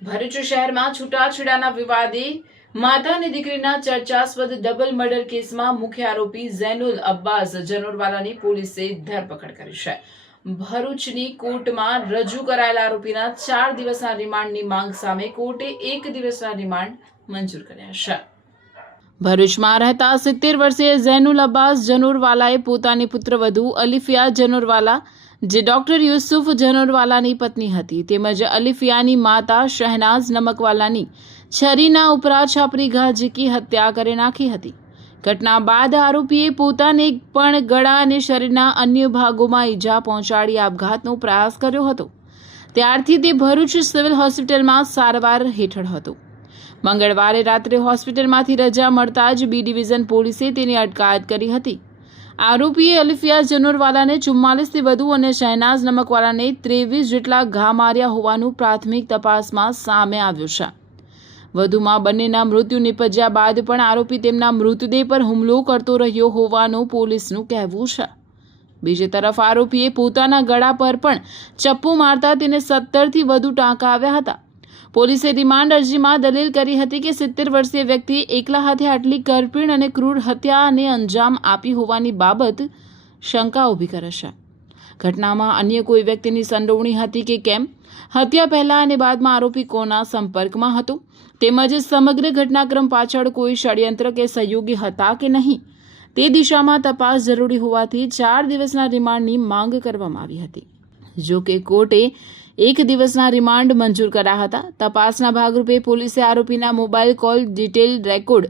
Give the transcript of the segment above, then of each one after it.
ભરૂચ શહેરમાં છૂટાછેડાના વિવાદે માતા અને દીકરીના ચર્ચાસ્પદ ડબલ મર્ડર કેસમાં મુખ્ય આરોપી ઝૈનુલ અબ્બાસ જનોરવાલાની પોલીસે ધરપકડ કરી છે। ભરૂચની કોર્ટમાં રજૂ કરાયેલા આરોપીના 4 દિવસના રિમાન્ડની માંગ સામે કોર્ટે 1 દિવસના રિમાન્ડ મંજૂર કર્યા છે। ભરૂચમાં રહેતા 70 વર્ષીય ઝૈનુલ અબ્બાસ જનોરવાલાએ પોતાની પુત્રવધુ અલિફિયા જનોરવાલા, જે ડોક્ટર યુસુફ જનોરવાલાની પત્ની હતી, તેમજ અલિફિયાની માતા શહેનાઝ નમકવાલાની છરીના ઉપરા છાપરી ઘા ઝીકી હત્યા કરી નાખી હતી। ઘટના બાદ આરોપીએ પોતાને પણ ગળા અને શરીરના અન્ય ભાગોમાં ઈજા પહોંચાડી આપઘાતનો પ્રયાસ કર્યો હતો। ત્યારથી તે ભરૂચ સિવિલ હોસ્પિટલમાં સારવાર હેઠળ હતો। મંગળવારે રાત્રે હોસ્પિટલમાંથી રજા મળતા જ બી ડિવિઝન પોલીસે તેની અટકાયત કરી હતી। આરોપીએ અલિફિયા જનોરવાલાને 44થી વધુ અને શહેનાઝ નમકવાલાને 23 જેટલા ઘા માર્યા હોવાનું પ્રાથમિક તપાસમાં સામે આવ્યું છે। વધુમાં બંનેના મૃત્યુ નિપજ્યા બાદ પણ આરોપી તેમના મૃતદેહ પર હુમલો કરતો રહ્યો હોવાનું પોલીસનું કહેવું છે। બીજી તરફ આરોપીએ પોતાના ગળા પર પણ ચપ્પુ મારતા તેને 17થી વધુ ટાંકા આવ્યા હતા। પોલીસે રિમાન્ડ અરજીમાં દલીલ કરી હતી કે 70 વર્ષીય વ્યક્તિએ એકલા હાથે આટલી કરપીણ અને ક્રૂર હત્યાને અંજામ આપી હોવાની બાબત શંકા ઊભી કરે છે। ઘટનામાં અન્ય કોઈ વ્યક્તિની સંડોવણી હતી કે કેમ, હત્યા પહેલા અને બાદમાં આરોપી કોના સંપર્કમાં હતો, તેમજ સમગ્ર ઘટનાક્રમ પાછળ કોઈ ષડયંત્ર કે સહયોગી હતા કે નહીં, તે દિશામાં તપાસ જરૂરી હોવાથી 4 દિવસના રિમાન્ડની માંગ કરવામાં આવી હતી। જો કે કોર્ટે 1 દિવસના રિમાન્ડ મંજૂર કર્યા હતા। તપાસના ભાગરૂપે પોલીસે આરોપીના મોબાઈલ કોલ ડિટેલ રેકોર્ડ,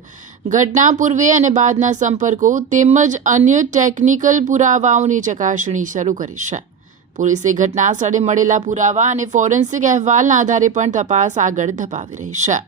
ઘટના પૂર્વે અને બાદના સંપર્કો તેમજ અન્ય ટેકનિકલ પુરાવાઓની ચકાસણી શરૂ કરી છે। પોલીસે ઘટના સ્થળે મળેલા પુરાવા અને ફોરેન્સિક અહેવાલના આધારે પણ તપાસ આગળ ધપાવી રહી છે।